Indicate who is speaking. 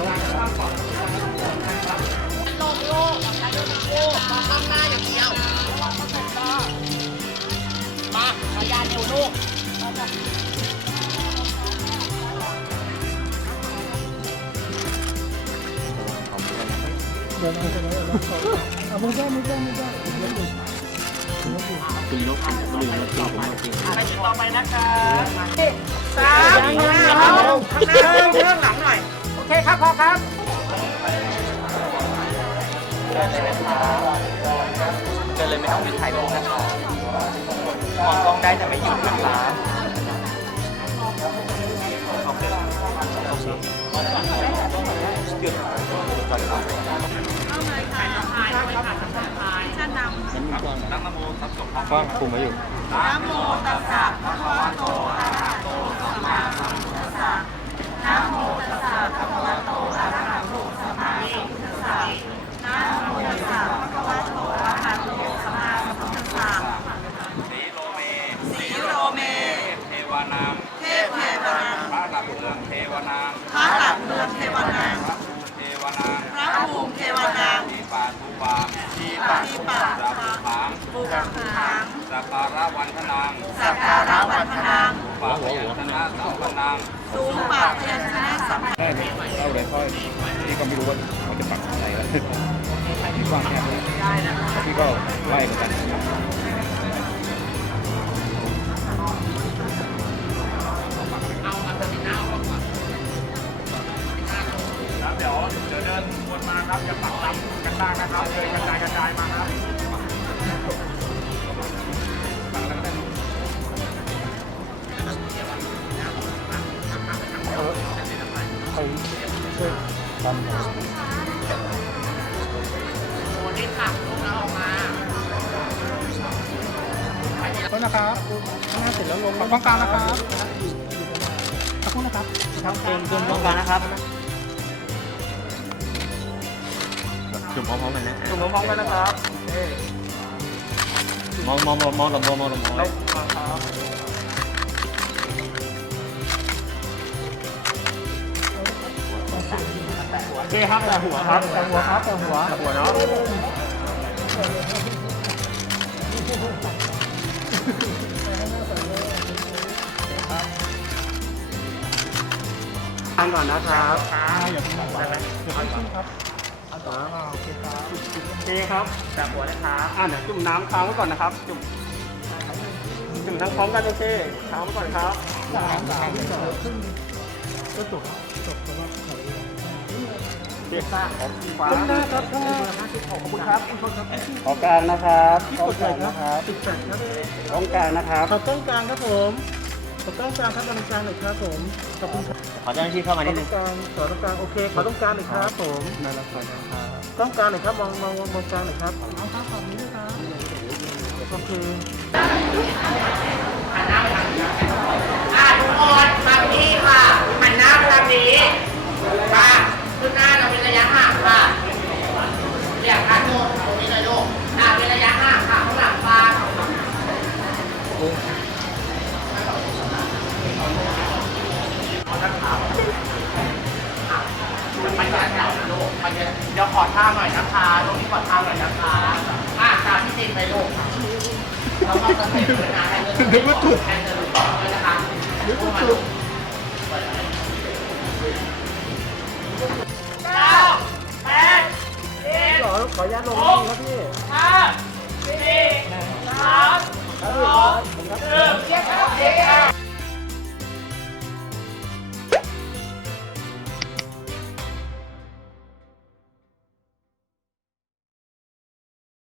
Speaker 1: ลงโลกใช้ด้วยโลกมองข้างหน้าอย่างเดียวมาพยานเอวลูก
Speaker 2: เดินเอาไปเลยเอาไม่ได้คุณลูกคุณลูกคุณ
Speaker 1: ไปติดต่อไปนะครับ3 2 1ข้างหน้าเรื่องหลังหน่อยโอเคครับพอครับ
Speaker 3: เดินเลยไม่ต้องมีถ่ายรูปนะครับมองกล้องได้แต่ไม่หยุดนะครับโอเคหยุดก่อนครับนั่งนโมตัสสะภะคะวะโตกว้างคุมไว้อยู่นะโมตัสสะภะคะวะโตอะระหะโตสัมมาสัมพุทธัสสะนะโมตัสสะภะคะวะโตอะระหะโตสัมมาสัมพุทธัสสะนะโมตัสสะภะคะวะโตอะระหะโตสัมมาสัมพุทธัสสะสีโรเมเทวานามพระหลักเมืองเทวานามพระภูมิเทวานามทีปาทุปาสัพพุขังสักการะวันทนางปะพยัญชนะสัมปนาง
Speaker 2: ได้เลยเข้าเลยค่อยพี่ก็ไม่รู้ว่าเขาจะปักอะไรแล้วพี่กว้างแค่ไหนพี่ก็ไหวเหมือนกัน
Speaker 4: เดี๋ยวเดินวนมาครับจะปักตามกันบ้างนะครับเลยกระจายมาครับ
Speaker 2: ไปช่วยทำหน่อย
Speaker 1: โอ้นี่ค่ะลูกแล้วออกมา
Speaker 2: ต้นนะครับข้างหน้าเสร็จแล้วลงกล้องกลางนะครับขอบคุณนะครับครับเดินกล้องกลางนะครับจุ่มพร้อมๆกันนะจุ่มพร้อมๆกันนะครับมองโอเคครับแต่หัวครับแต่หัวเนาะทำก่อนนะครับอย่าเพิ่งได้ไหมอย่าเพิ่งครับโอเคครับโอเคครับแต่หัวนะครับเดี๋ยวจุ่มน้ำค้างไว้ก่อนนะครับจุ่มทั้งพร้อมกันโอเคค้างไว้ก่อนครับก็จบสำหรับเทียบซ่าของฟ้าข้างหน้าครับข้างหน้าขอบคุณครับคุณชนครับขอกลางนะครับขอกลางนะครับ18ครับกล้องกลางนะครับขอกล้องกลางครับผมขอกล้องกลางครับกลางหน่อยครับผมขอบคุณครับขอเจ้าหน้าที่เข้ามานิดนึงขอตรงกลางโอเคขอตรงกลางหน่อยครับผมนั่นแหละครับกล้องกลางหน่อยครับมองกลางหน่อยครับเอาครับฝั่งนี้ด้วยครับโอเค
Speaker 1: หันหน้าไปทางนี้ทุกคนมาที่ค่ะหันหน้าไปทางนี้ค่ะขึ้นหน้าเราเป็นระยะห่างค่ะเรียกการโน้ตตรงนี้เลยลูกเป็นระยะห่างค่ะข้างหลังฟ้าไปยันแถวนะลูกไปยันเดี๋ยวขอท่าหน่อยนะคะตรงนี้ขอท่าหน่อยนะคะตามที่จริงไปลูกเรามองกันเสร็จเลยนะนึกว่าถูกแทนจะหลุดเลยนะคะนึกว่าถูก9 8 7
Speaker 2: ขออนุญาตลง